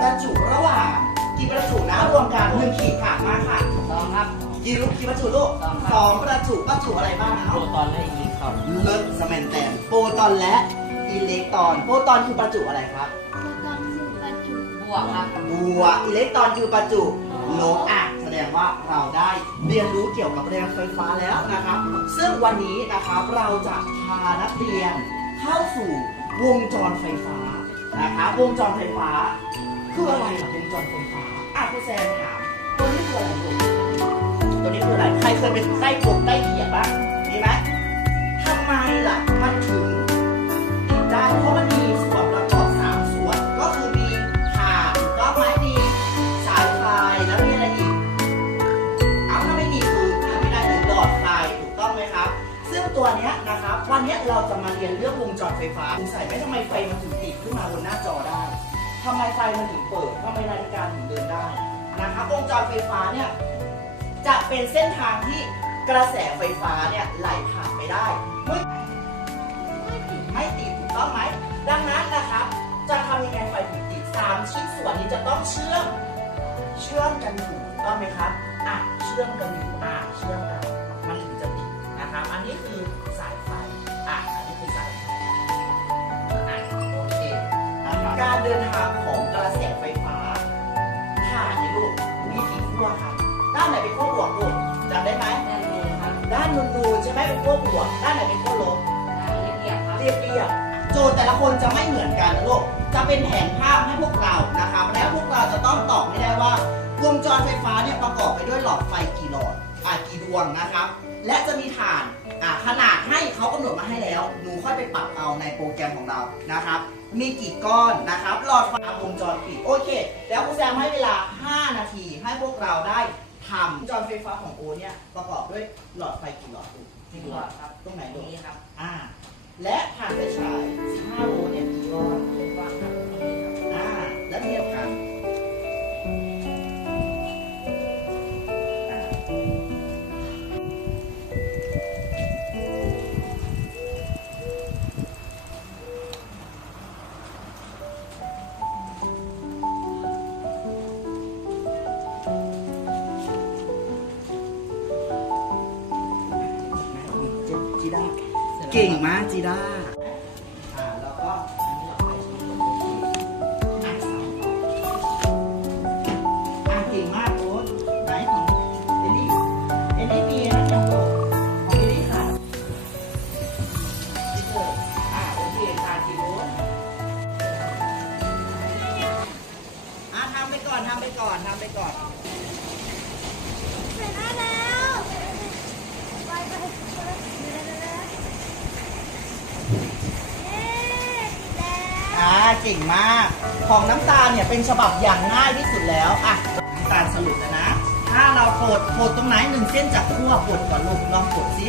ประจุระหว่างกี่ประจุนะรวมกันหนึ่งขีดค่ะมาค่ะสองครับ กี่ลูกกี่ประจุลูกสองครับ สองประจุประจุอะไรบ้างโปเอา รตอนและอิเล็กตรอนเลิศสแมนแตนโปรตอนและอิเล็กตรอนโปรตอนคือประจุอะไรครับบวกครับบวกอิเล็กตรอนคือประจุลบอะแสดงว่าเราได้เรียนรู้เกี่ยวกับแรงไฟฟ้าแล้วนะครับ ซึ่งวันนี้นะครับเราจะพานักเรียนเข้าสู่วงจรไฟฟ้านะครับวงจรไฟฟ้า คืออะไรล่ะวงจรไฟฟ้าอะคุณแซมถามตัวนี้คืออะไรลูกตัวนี้คืออะไร ใครเคยเป็นใกล้กบใกล้เขียนบ้างมีไหมทำไมล่ะ มันถึงติดได้เพราะมันมีส่วนประกอบสามส่วน ก็คือมีถ่านกต้องไหมมีสายไฟแล้วมีอะไรอีก เอาถ้าไม่มีคือทำไม่ได้เลยหลอดไฟถูกต้องไหมครับ ซึ่งตัวเนี้ยนะครับ วันเนี้ยเราจะมาเรียนเรื่องวงจรไฟฟ้าสงสัยไหมทำไมไฟมันถึงติดขึ้นมาบนหน้าจอได้ำไมไฟมันถึงเปิดทำไมนาฬิกาถึงเดินได้นะครับวงจรไฟฟ้าเนี่ยจะเป็นเส้นทางที่กระแสไฟฟ้าเนี่ยไหลผ่านไปได้เมื่อไม่ติดถูกต้องไหมดังนั้นนะครับจะทำยังไงไฟถึงติดสามชิ้นส่วนนี้จะต้องเชื่อมเชื่อมกันอยู่ถูกต้องไหมครับอะเชื่อมกันอยู่อะเชื่อมกัน ดินทางของกระแสไฟฟ้าผ่านในลูกมีกี่ขั้วครับด้านไหนเป็นขั้วบวกลูกจำได้ไหมด้านนี้ครับด้านนูนๆใช่ไหมเป็นขั้วบวกด้านไหนเป็นขั้วลบด้านละเอียดครับเรียบๆโจทย์แต่ละคนจะไม่เหมือนกันนะลูกจะเป็นแผนภาพให้พวกเรานะครับแล้วพวกเราจะต้องตอบให้ได้ว่าวงจรไฟฟ้าเนี่ยประกอบไปด้วยหลอดไฟกี่หลอดอ่ากี่ดวงนะครับ และจะมีฐานอ่าขนาดให้เขากำหนดมาให้แล้ว หนูค่อยไปปรับเอาในโปรแกรมของเรานะครับ มีกี่ก้อนนะครับ หลอดไฟวงจรปิดโอเค แล้วครูแซมให้เวลา 5 นาทีให้พวกเราได้ทำวงจรไฟฟ้าของโอเนี่ยประกอบด้วยหลอดไฟกี่หลอดลูกที่บวกครับ ตรงไหนตรลูงกนี้ครับ อ่า และผ่านไฟฉาย15 เก่งมากจีด้าอ่าแล้วก็อันเก่งมากโค้ดไหนของเอลลี่เอลลี่มีนะอย่างโค้ดของเอลลี่ค่ะที่เกิดอ่าโอเคค่ะกี่โค้อะทำไปก่อนทำไปก่อนทำไปก่อน เสร็จแล้วไปไปไปเย้ติดแล้ว อ่าเก่งมาก ของน้ำตาลเนี่ยเป็นฉบับอย่างง่ายที่สุดแล้วอะน้ำตาลสรุปแล้วนะ ถ้าเรากดกดตรงไหนหนึ่งเส้นจากขั้วกดก่อนลูกลองกดซิ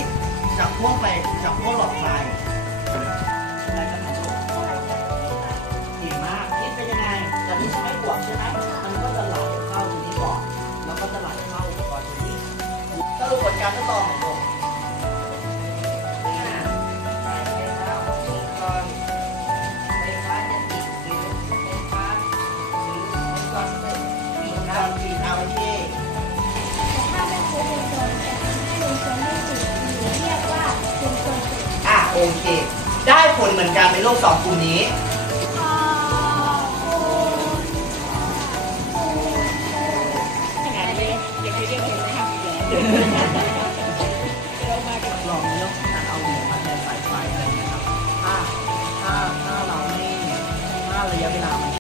จากขั้วไปจากขั้วหลอดไฟ อะโอเคได้ผลเหมือนกันในโลกสองกลุ่มนี้ขอบคุณขนาดนี้ยังไม่เรียกเพลงไม่ทำอีกแล้วเรามาลองเลือกการเอาหัวมาแทนสายไฟอะไรเงี้ยครับ ถ้าถ้าถ้าเราไม่ถ้าระยะเวลามัน